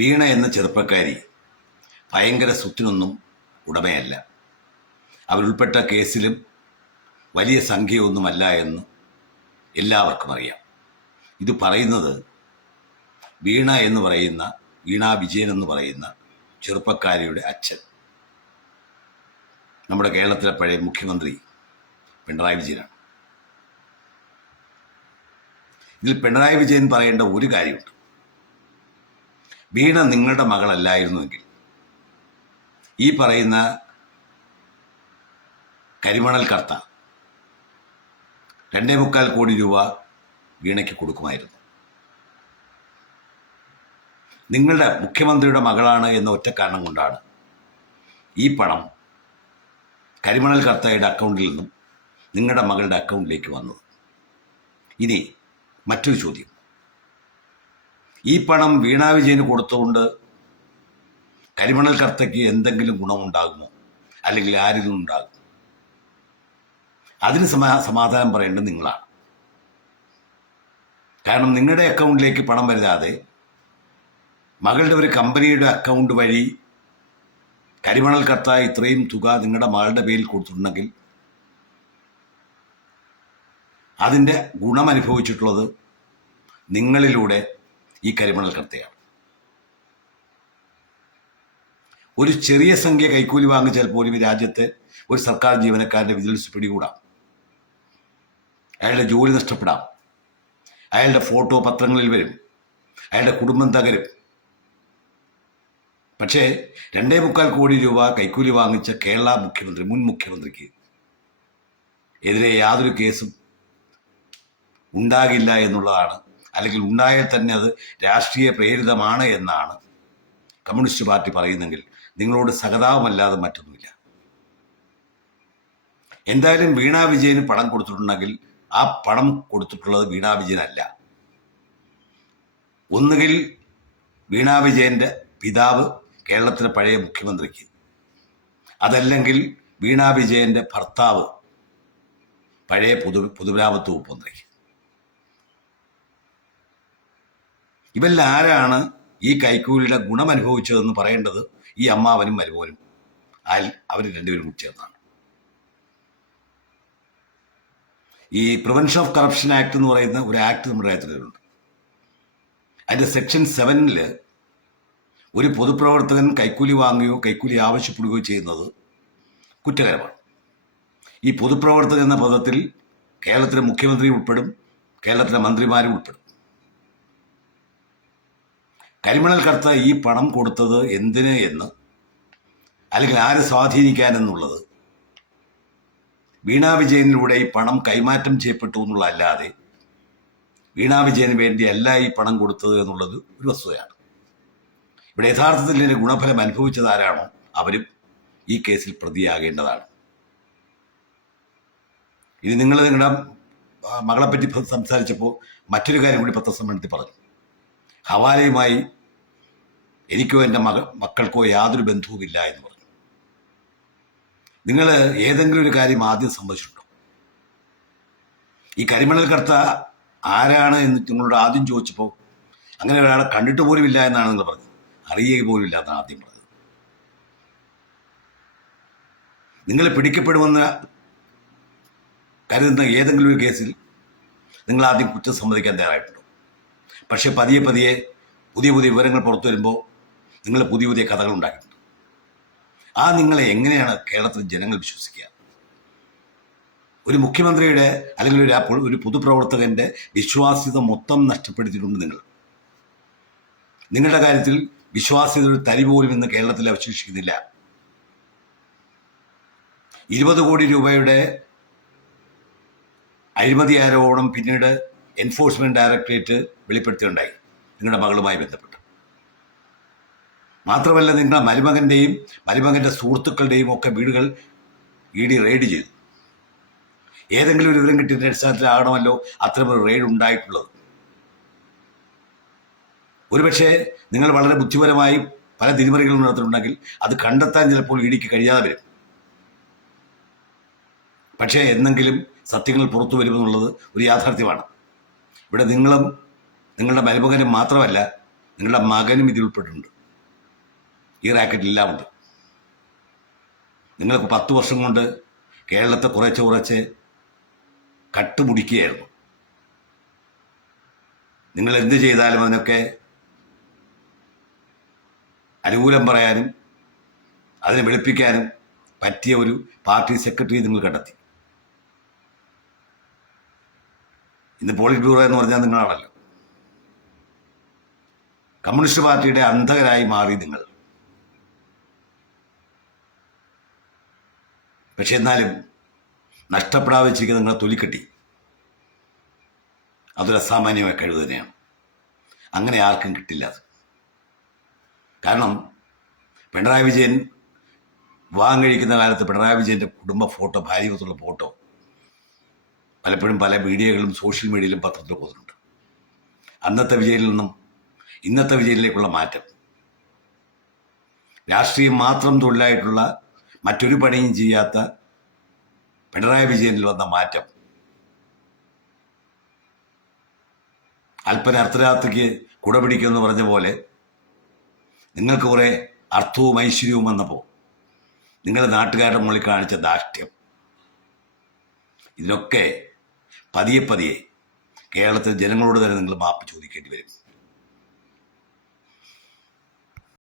വീണ എന്ന ചെറുപ്പക്കാരി ഭയങ്കര സ്വത്തിനൊന്നും ഉടമയല്ല. അവരുൾപ്പെട്ട കേസിലും വലിയ സംഖ്യയൊന്നുമല്ല എന്ന് എല്ലാവർക്കും അറിയാം. ഇത് പറയുന്നത് വീണ എന്ന് പറയുന്ന വീണ വിജയൻ എന്ന് പറയുന്ന ചെറുപ്പക്കാരിയുടെ അച്ഛൻ, നമ്മുടെ കേരളത്തിലെ പഴയ മുഖ്യമന്ത്രി പിണറായി വിജയനാണ്. ഇതിൽ പിണറായി വിജയൻ പറയേണ്ട ഒരു കാര്യമുണ്ട്. വീണ നിങ്ങളുടെ മകളല്ലായിരുന്നുവെങ്കിൽ ഈ പറയുന്ന കരിമണൽ കർത്ത 2.25 കോടി രൂപ വീണയ്ക്ക് കൊടുക്കുമായിരുന്നു. നിങ്ങളുടെ മുഖ്യമന്ത്രിയുടെ മകളാണ് എന്ന ഒറ്റ കാരണം കൊണ്ടാണ് ഈ പണം കരിമണൽ കർത്തയുടെ അക്കൗണ്ടിൽ നിന്നും നിങ്ങളുടെ മകളുടെ അക്കൗണ്ടിലേക്ക് വന്നത്. ഇനി മറ്റൊരു ചോദ്യം, ഈ പണം വീണ വിജയന് കൊടുത്തുകൊണ്ട് കരിമണൽ കർത്തയ്ക്ക് എന്തെങ്കിലും ഗുണമുണ്ടാകുമോ, അല്ലെങ്കിൽ ആരിലും ഉണ്ടാകും? അതിന് സമാധാനം പറയേണ്ടത് നിങ്ങളാണ്. കാരണം നിങ്ങളുടെ അക്കൗണ്ടിലേക്ക് പണം വരാതെ മകളുടെ ഒരു കമ്പനിയുടെ അക്കൗണ്ട് വഴി കരിമണൽ കർത്ത ഇത്രയും തുക നിങ്ങളുടെ മകളുടെ പേരിൽ കൊടുത്തിട്ടുണ്ടെങ്കിൽ അതിൻ്റെ ഗുണമനുഭവിച്ചിട്ടുള്ളത് നിങ്ങളിലൂടെ ഈ കരിമണൽ കർത്തയാണ്. ഒരു ചെറിയ സംഖ്യ കൈക്കൂലി വാങ്ങിച്ചാൽ പോലും ഈ രാജ്യത്തെ ഒരു സർക്കാർ ജീവനക്കാരൻ്റെ വിജിലൻസ് പിടികൂടാം, അയാളുടെ ജോലി നഷ്ടപ്പെടാം, അയാളുടെ ഫോട്ടോ പത്രങ്ങളിൽ വരും, അയാളുടെ കുടുംബം തകരും. പക്ഷേ 2.25 കോടി രൂപ കൈക്കൂലി വാങ്ങിച്ച കേരള മുഖ്യമന്ത്രി, മുൻ മുഖ്യമന്ത്രിക്ക് എതിരെ യാതൊരു കേസും ഉണ്ടാകില്ല എന്നുള്ളതാണ്, അല്ലെങ്കിൽ ഉണ്ടായാൽ തന്നെ അത് രാഷ്ട്രീയ പ്രേരിതമാണ് എന്നാണ് കമ്മ്യൂണിസ്റ്റ് പാർട്ടി പറയുന്നെങ്കിൽ നിങ്ങളോട് സഹതാപമല്ലാതെ മറ്റൊന്നുമില്ല. എന്തായാലും വീണ വിജയന് പണം കൊടുത്തിട്ടുണ്ടെങ്കിൽ ആ പണം കൊടുത്തിട്ടുള്ളത് വീണ വിജയനല്ല. ഒന്നുകിൽ വീണ വിജയൻ്റെ പിതാവ് കേരളത്തിലെ പഴയ മുഖ്യമന്ത്രിക്ക്, അതല്ലെങ്കിൽ വീണ വിജയൻ്റെ ഭർത്താവ് പഴയ പൊതുമരാമത്ത് വകുപ്പ് മന്ത്രിക്ക്. ഇവരിൽ ആരാണ് ഈ കൈക്കൂലിയുടെ ഗുണമനുഭവിച്ചതെന്ന് പറയേണ്ടത് ഈ അമ്മാവനും മരുമോനും, അവർ രണ്ടുപേരും കൂടി ചേർന്നാണ്. ഈ പ്രിവെൻഷൻ ഓഫ് കറപ്ഷൻ ആക്ട് എന്ന് പറയുന്ന ഒരു ആക്ട് നമ്മുടെ രാജ്യത്തിലുണ്ട്. അതിൻ്റെ സെക്ഷൻ 7 ഒരു പൊതുപ്രവർത്തകൻ കൈക്കൂലി വാങ്ങുകയോ കൈക്കൂലി ആവശ്യപ്പെടുകയോ ചെയ്യുന്നത് കുറ്റകരമാണ്. ഈ പൊതുപ്രവർത്തകൻ എന്ന പദത്തിൽ കേരളത്തിലെ മുഖ്യമന്ത്രി ഉൾപ്പെടും, കേരളത്തിലെ മന്ത്രിമാരും ഉൾപ്പെടും. കരിമണൽ കർത്ത ഈ പണം കൊടുത്തത് എന്തിന് എന്ന്, അല്ലെങ്കിൽ ആരെ സ്വാധീനിക്കാനെന്നുള്ളത് വീണ വിജയനിലൂടെ ഈ പണം കൈമാറ്റം ചെയ്യപ്പെട്ടു എന്നുള്ളതല്ലാതെ വീണ വിജയന് വേണ്ടിയല്ല ഈ പണം കൊടുത്തത് എന്നുള്ളത് ഒരു വസ്തുതയാണ്. ഇവിടെ യഥാർത്ഥത്തിൽ ഇതിൻ്റെ ഗുണഫലം അനുഭവിച്ചതാരാണോ അവരും ഈ കേസിൽ പ്രതിയാകേണ്ടതാണ്. ഇനി നിങ്ങൾ നിങ്ങളുടെ മകളെപ്പറ്റി സംസാരിച്ചപ്പോൾ മറ്റൊരു കാര്യം കൂടി പത്രസമ്മേളനത്തിൽ പറഞ്ഞു. ഹവാലയുമായി എനിക്കോ എൻ്റെ മക്കൾക്കോ യാതൊരു ബന്ധവുമില്ല എന്ന് പറഞ്ഞു. നിങ്ങൾ ഏതെങ്കിലും ഒരു കാര്യം ആദ്യം സംഭവിച്ചിട്ടുണ്ടോ? ഈ കരിമണൽ കർത്ത ആരാണ് എന്ന് നിങ്ങളോട് ആദ്യം ചോദിച്ചപ്പോൾ അങ്ങനെ ഒരാളെ കണ്ടിട്ട് പോലും ഇല്ല എന്നാണ് നിങ്ങൾ പറഞ്ഞത്. അറിയുക പോലും ഇല്ല എന്നാണ് ആദ്യം പറഞ്ഞത്. നിങ്ങൾ പിടിക്കപ്പെടുമെന്ന് കരുതുന്ന ഏതെങ്കിലും ഒരു കേസിൽ നിങ്ങൾ ആദ്യം കുറ്റം സമ്മതിക്കാൻ തയ്യാറായിട്ടുണ്ടോ? പക്ഷേ പതിയെ പതിയെ പുതിയ പുതിയ വിവരങ്ങൾ പുറത്തു വരുമ്പോൾ നിങ്ങൾ പുതിയ പുതിയ കഥകൾ ഉണ്ടാക്കിയിട്ടുണ്ട്. ആ നിങ്ങളെ എങ്ങനെയാണ് കേരളത്തിൽ ജനങ്ങൾ വിശ്വസിക്കുക? ഒരു മുഖ്യമന്ത്രിയുടെ അല്ലെങ്കിൽ ഒരു പൊതുപ്രവർത്തകൻ്റെ വിശ്വാസ്യത മൊത്തം നഷ്ടപ്പെടുത്തിയിട്ടുണ്ട് നിങ്ങൾ. നിങ്ങളുടെ കാര്യത്തിൽ വിശ്വാസ്യത ഒരു തരി പോലും ഇന്ന് കേരളത്തിൽ അവശേഷിക്കുന്നില്ല. 20 കോടി രൂപയുടെ അഴിമതി ആരോപണം പിന്നീട് എൻഫോഴ്സ്മെന്റ് ഡയറക്ടറേറ്റ് വെളിപ്പെടുത്തുകയുണ്ടായി നിങ്ങളുടെ മകളുമായി ബന്ധപ്പെട്ട്. മാത്രമല്ല, നിങ്ങളുടെ മരുമകൻ്റെയും മരുമകൻ്റെ സുഹൃത്തുക്കളുടെയും ഒക്കെ വീടുകൾ ED റെയ്ഡ് ചെയ്തു. ഏതെങ്കിലും ഒരു വിവരം കിട്ടിയതിൻ്റെ അടിസ്ഥാനത്തിലാകണമല്ലോ അത്തരമൊരു റെയ്ഡ് ഉണ്ടായിട്ടുള്ളത്. ഒരുപക്ഷെ നിങ്ങൾ വളരെ ബുദ്ധിപരമായി പല തിരിമറികളും നടത്തിയിട്ടുണ്ടെങ്കിൽ അത് കണ്ടെത്താൻ ചിലപ്പോൾ EDക്ക് കഴിയാതെ വരും. പക്ഷേ എന്നെങ്കിലും സത്യങ്ങൾ പുറത്തു വരുമെന്നുള്ളത് ഒരു യാഥാർത്ഥ്യമാണ്. ഇവിടെ നിങ്ങളും നിങ്ങളുടെ മരുമകനും മാത്രമല്ല നിങ്ങളുടെ മകനും ഇതിൽ ഉൾപ്പെട്ടിട്ടുണ്ട്. ഈ റാക്കറ്റിലെല്ലാം ഉണ്ട്. നിങ്ങൾക്ക് 10 വർഷം കൊണ്ട് കേരളത്തെ കുറച്ച് കട്ടുമുടിക്കുകയായിരുന്നു. നിങ്ങൾ എന്ത് ചെയ്താലും അതിനൊക്കെ അനുകൂലം പറയാനും അതിനെ വെളുപ്പിക്കാനും പറ്റിയ ഒരു പാർട്ടി സെക്രട്ടറി നിങ്ങൾ കണ്ടെത്തി. ഇന്ന് പോളിറ്റ് ബ്യൂറോ എന്ന് പറഞ്ഞാൽ നിങ്ങളാണല്ലോ. കമ്മ്യൂണിസ്റ്റ് പാർട്ടിയുടെ അന്ധകരായി മാറി നിങ്ങൾ. പക്ഷെ എന്നാലും നഷ്ടപ്പെടാതെ വെച്ചിരിക്കുന്ന നിങ്ങളെ തൊലിക്കെട്ടി അതൊരു അസാമാന്യമായ കഴിവ് തന്നെയാണ്. അങ്ങനെ ആർക്കും കിട്ടില്ല അത്. കാരണം പിണറായി വിജയൻ വിവാഹം കഴിക്കുന്ന കാലത്ത് പിണറായി വിജയൻ്റെ കുടുംബ ഫോട്ടോ, ഭാര്യയൊത്തുള്ള ഫോട്ടോ പലപ്പോഴും പല മീഡിയകളിലും സോഷ്യൽ മീഡിയയിലും പത്രത്തിലും പോകുന്നുണ്ട്. അന്നത്തെ വിജയനിൽ നിന്നും ഇന്നത്തെ വിജയനിലേക്കുള്ള മാറ്റം, രാഷ്ട്രീയം മാത്രം തൊഴിലായിട്ടുള്ള മറ്റൊരു പണിയും ചെയ്യാത്ത പിണറായി വിജയനിൽ വന്ന മാറ്റം അല്പന അർദ്ധരാത്രിക്ക് കുട പിടിക്കുമെന്ന് പറഞ്ഞ പോലെ നിങ്ങൾക്ക് കുറേ അർത്ഥവും ഐശ്വര്യവും വന്നപ്പോൾ നിങ്ങൾ നാട്ടുകാരുടെ മുകളിൽ കാണിച്ച ധാർഷ്ട്യം, ഇതിനൊക്കെ പതിയെ കേരളത്തിലെ ജനങ്ങളോട് തന്നെ നിങ്ങൾ മാപ്പ് ചോദിക്കേണ്ടി വരും.